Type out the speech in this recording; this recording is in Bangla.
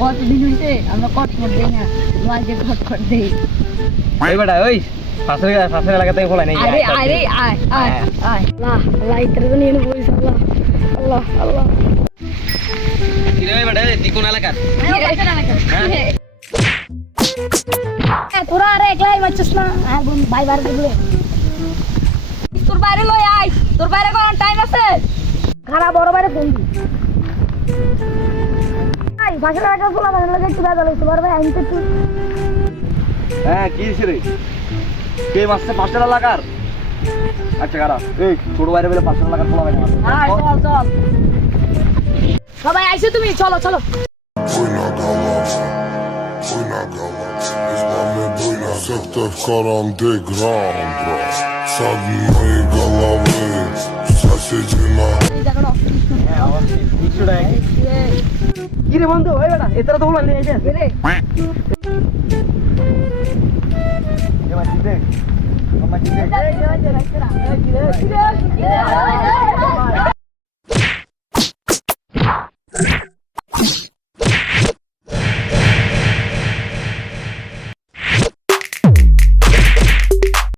কতদিন আমরা দিই না মাঝে কটকট দিই। ওই বেটা ওই পাশের পাশের এলাকা থেকে নেই আরে আরে আয় আয় আয়। আল্লাহ আল্লাহ তো নিয়ে বলিস আল্লাহ আল্লাহ আল্লাহ। কিরে বেটা তুই কোন এলাকার? হ্যাঁ? তোরা আরে একলাই মারছিস না? আর বোন ভাই বার দিলে তোর বাইরে লই আই তোর বাইরে কোন টাইম আছে? খারাপ বড় বাইরে ফোন ভাষা লাগা ফোলা ভাষা লাগা একটু দাদা লইতে পারবে আইনতে তুই হ্যাঁ কি রে? কে মাসে পাঁচটা এলাকার আচ্ছা কারা? এই ছোট বাইরে বেলে পাঁচটা এলাকার খোলা হয় হ্যাঁ চল। চল সবাই আইছো তুমি চলো চলো। Izbamy bujna Sekte w কি রে বন্ধু ওই বেটা এতটা তো খোলা নেই এই